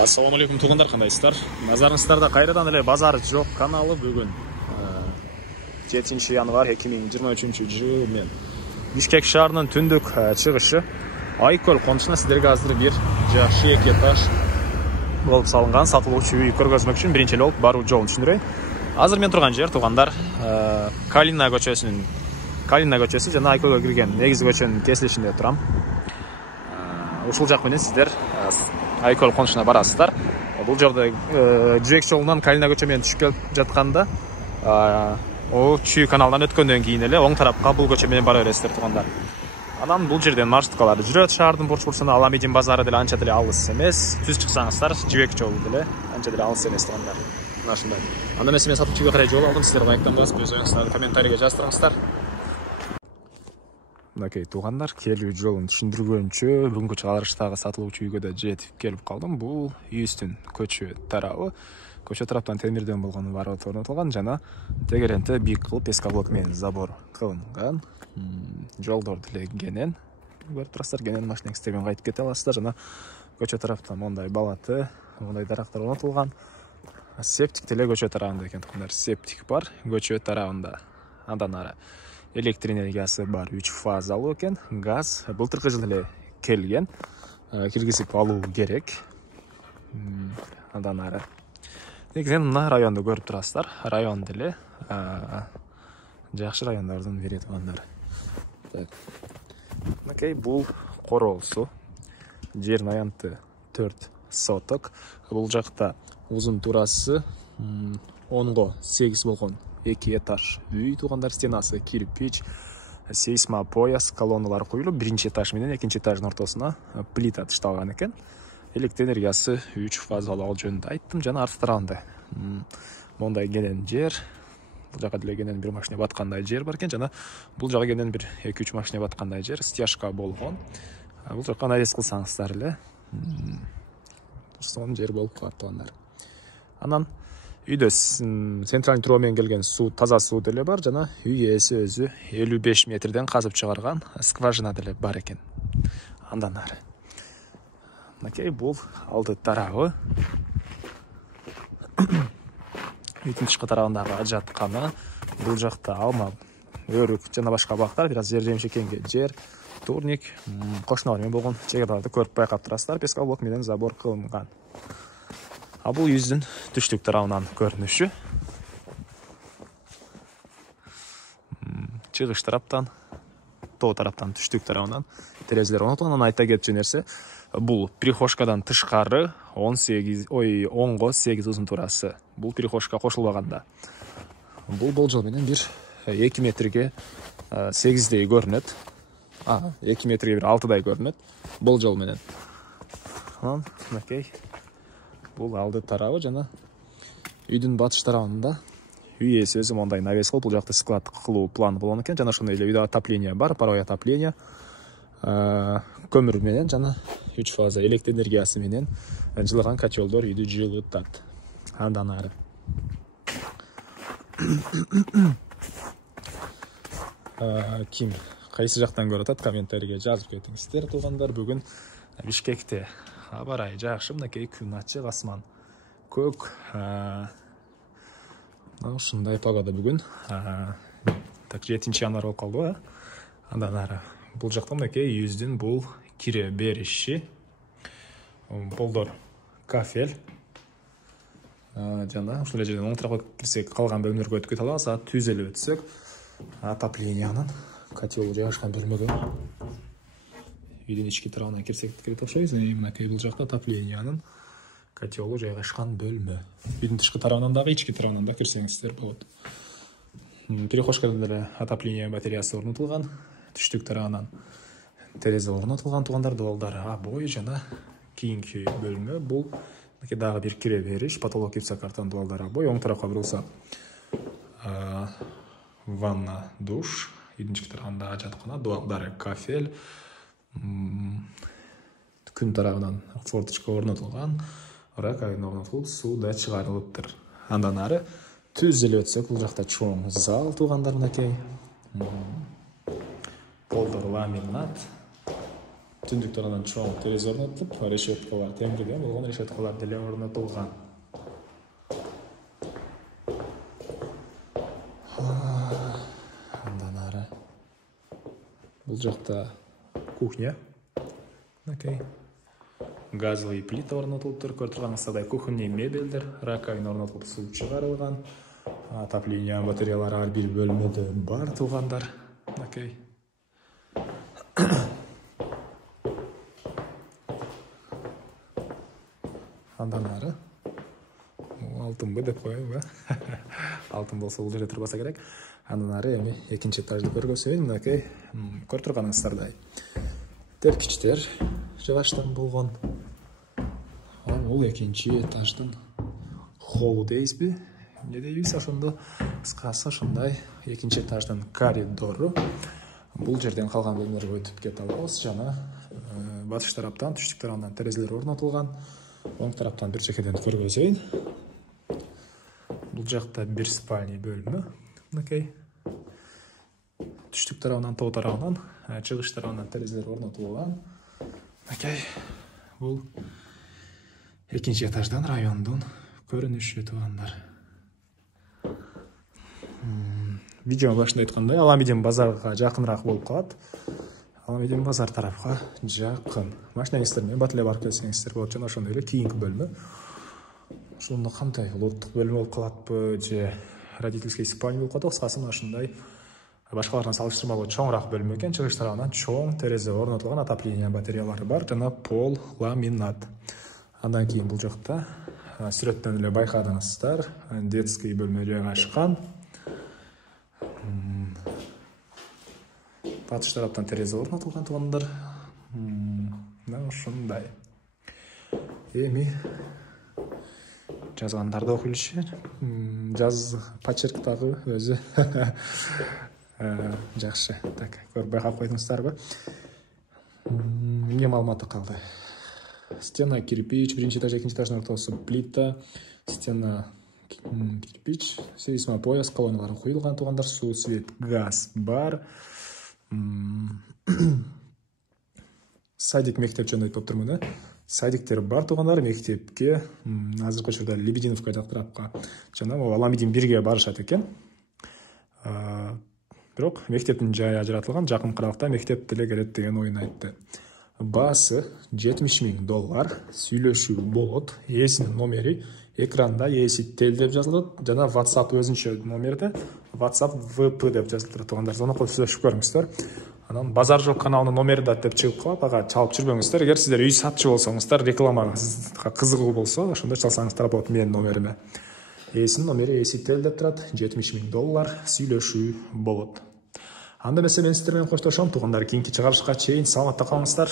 Ассаламу алейкум туғандар, қандайсыздар? Назарыңыздарда қайрадан эле базар жоқ каналы бүгін 7 январь 2023 жыл мен Бишкек шаарынын түндүк чыгышы Айкөл конушуна сиздерге азыр бир жакшы эки этаж болуп салынган сатылуучу үй көргөзмөк үчүн биринчи эле болуп баруу жолун түшүндүрөйүн. Азыр мен турган жер туғандар Калина көчөсү жана Айкөлгө кирген негизги көчөнүн кесилишинде турам. Ушул жак менен сиздер Айкөл конушуна барасыздар. Бул жерде Жибек жолунан Калина көчө менен түшүп келип жатканда Чүй каналынан өткөндөн кийин эле оң тарапка бул көчө менен бара бересиздер тугандар. Анан бул жерден маршруткалар жүрөт. Шаардын бурч-бурчуна Аламедин базары деле анча деле алыс эмес. Түз чыксаңыздар Жибек жолу деле анча деле алыс эмес тугандар. Мына ушундай. Анда эмес мен сатуучуга карай жол алдым. Сиздер лайктан басып, өз оюңуздарды комментарийге жаздырыңыздар. Мынакей тугандар, келүү жолун түшүндүргөнчө бүгүнкү чыгарылыштагы сатылуучу үйгө да жетип келип калдым. Бул үйүстүн көчө тарабы. Көчө тараптан темирден болгон барот орнотулган жана тегеренте бийик кылып пескоблок менен забор кылынган. Жолдор деле кенен. Көрүп турасыздар, кенен машинеңиздермен кайтып кете аласыздар. Жана көчө тараптан мондай балаты, мондай дарактар орнотулган. Септик деле көчө тарабында экен тугандар. Септик бар көчө тарабында. Андан ары электр энергиясы бар, 3 фазалуу экен. Газ былтыркы жылы эле келген. Киргизип алуу керек. Андан ары негизинен мына районду көрүп турасыздар. Район деле жакшы райондордун бири тугандар. Мынакей бул короосу. Жердин аянты 4 соток. Бул жакта узун турасы 10го 8 болгон 2 этаж үй тугандар. Стенасы кирпич, сейсма пояс, колонналар коюлуп, биринчи этаж менен экинчи этаждын ортосуна плита тышталган экен. Электр энергиясы 3 фазалуу ал жөнүндө айттым. Жана арт тарабында мондай кенен жер. Бул жака деле кенен бир машина баткандай жер бар экен. Жана бул жака кенен бир 2-3 машина баткандай жер. Стяжка болгон. Бул жака навес кылсаңыздар эле сонун жер болуп калат тугандар. Анан үйдө центральный трубо менен келген суу, таза суу деле бар. Жана үй ээси өзү 55 метрден казып чыгарган скважина деле бар экен. Андан ары мынакей бул алды тарабы. Үйдүн тышкы тарабындагы жатканы. Бул жакта алма, өрүк жана башка бактар, бир аз жер жемшекенге жер, турник, кошуналар менен болгон чегеларды көрүп байкап турасыздар. Пескоблок менен забор кылынган. А бул үйдүн түштүк тарабынан көрүнүшү. Чыгыш тараптан, тоо тараптан, түштүк тарабынан терезелер орнотулган. Айта кетчү нерсе, бул прихожкадан тышкары 10го 8 узун турасы. Бул прихожка кошулбаганда. Бул болжол менен бир 2 метрге 8дей көрүнөт. 2 метрге бир 6дай көрүнөт болжол менен. Анан мынакей бул алды тарабы жана үйдүн батыш тарабында үй ээси өзү мондай навес кылып, бул жакта склад кылуу планы болгон экен. Жана ошондой эле үйдө отопление бар, паровой отопление. Көмүр менен жана 3 фаза электр энергиясы менен жылыган котелдор үйдү жылытат. Андан ары ким кайсы жактан көрүп атат, комментарийге жазып кетиңиздер тугандар. Бүгүн Бишкекте аба ырайы жакшы, мынакей күн ачык, асман көк. Ушундай погода бүгүн. Так 7 январь болуп калды. Андан ары бул жакта мынакей үйүбүздүн бул кире бериши. Болдор кафель. Жана ушул жерден оң тарапка кирсек, калган бөлмөлөргө өтүп кете алабыз. Түз эле өтсөк, отоплениянын котел жайгашкан бөлмөгө үйдүн ички тарабына кирсек керек окшойбуз. Мынакей бул жакта отоплениянын котелу жайгашкан бөлмө. Үйдүн тышкы тарабынан дагы, ички тарабынан да кирсеңиздер болот. Перехожкадан деле отопление батареясы орнотулган. Түштүк тарабынан терезе орнотулган тугандар, долдар обой жана кийинки бөлмө. Бул дагы бир кире бериш, потолок гипсокартон, долдар обой. Оң тарапка бурулсак ванна, душ, үйдүн ички тарабында жаткана, долдар кафель. Күн тарабынан форточка орнотулган, раковина орнотулуп, суу да чыгарылыптыр. Андан ары түз эле өтсөк, бул жакта чоң зал тугандар, мынакей. Болдор ламинат. түндүк тарадан чоң терезе орнотулуп, решеткалар темирден болгон решеткалар деле орнотулган. Андан ары бул жакта кухня. Окей. Газовый плита орнотулуптур. Көрүп турганыңыздай кухонный мебелдер, раковина орнотулуп, суу чыгарылган. Отопление батареялары ар бир бөлмөдө бар туугандар. Окей. Андан ары алтынбы деп коеюн, алтын болсо бул жерде турбаса керек. Андан ары эми экинчи этажды көргөзөйүн. Мынакей, көрүп турганыңыздардай тепкичтер жыгачтан болгон. Бул экинчи этаждын холлу дейсизби? Эмне дейбиз ошондо? Кыскасы ушундай экинчи этаждын коридору. Бул жерден калган бөлмөлөргө өтүп кете алабыз. Жана батыш тараптан, түштүк тарабынан терезелер орнотулган. Оң тараптан бир чекеден көргөзөйүн. Бул жакта бир спальный бөлмө. Окей. Түштүк тарабынан, тоо тарабынан, чыгыш тарабынан терезелер орнотулган. Окей. Бул экинчи этаждан райондун көрүнүшү туугандар. Видео башында айткандай, Аламедин базарга жакыныраак болуп калат. Аламедин базар тарапка жакын. Машинаңыздар менен бат эле барып келсеңиздер болот. Жана ошондой эле кийинки бөлмө. Ошондо кандай улуттук бөлмө болуп калатпы же родительский спальня болуп калат. Кыскасы мына ушундай башкалардан салыштырмалуу чоңураак бөлмө экен. Чыгыш тарабынан чоң терезе орнотулган, отопление батареялары бар жана пол ламинат. Андан кийин бул жакта сүрөттөн эле байкадыңыздар, детский бөлмө жайгашкан. Батыш тараптан терезе орнотулган туугандар. Мына ушундай. Эми жазгандарды окуйлушу. Жаз почерк дагы өзү жакшы. Так, көрүп байкап койдуңуздарбы? Эмне маалыматы калды? Стена кирпич, биринчи этаж, экинчи этаждын ортосу плита, стена кирпич, сейсмопояс, колонналары куюлган туугандар, суу, свет, газ бар. Садик, мектеп жөнүндө айтып туурмун, да? Садиктер бар туугандар, мектепке азыркы учурда Лебединовка жак тарапка жана Аламедин 1ге барышат экен. Бирок мектептин жайы ажыратылган, жакын кыралыкта мектеп деле келет деген оюн айтты. Баасы $70,000 сүйлөшүү болот. Ээсинин номери экранда ээси тел деп жазылат жана WhatsApp өзүнчө номерде WhatsApp VP деп жазылып тургандар. Сону коюп сүйлөшүп көрүңүздөр. Анан базар жок каналынын номери да деп чыгып калат. Ага чалып жүрбөңүздөр. Эгер сиздер үй сатчы болсоңуздар, рекламага кызыгуу болсо, ошондо чалсаңыздар болот менин номериме. Ээсинин номери ээси тел деп турат. $70,000 сүйлөшүү болот. Анда эмесе мен сиздер менен коштошом туугандар. Кийинки чыгарышка чейин саламатта калыңыздар.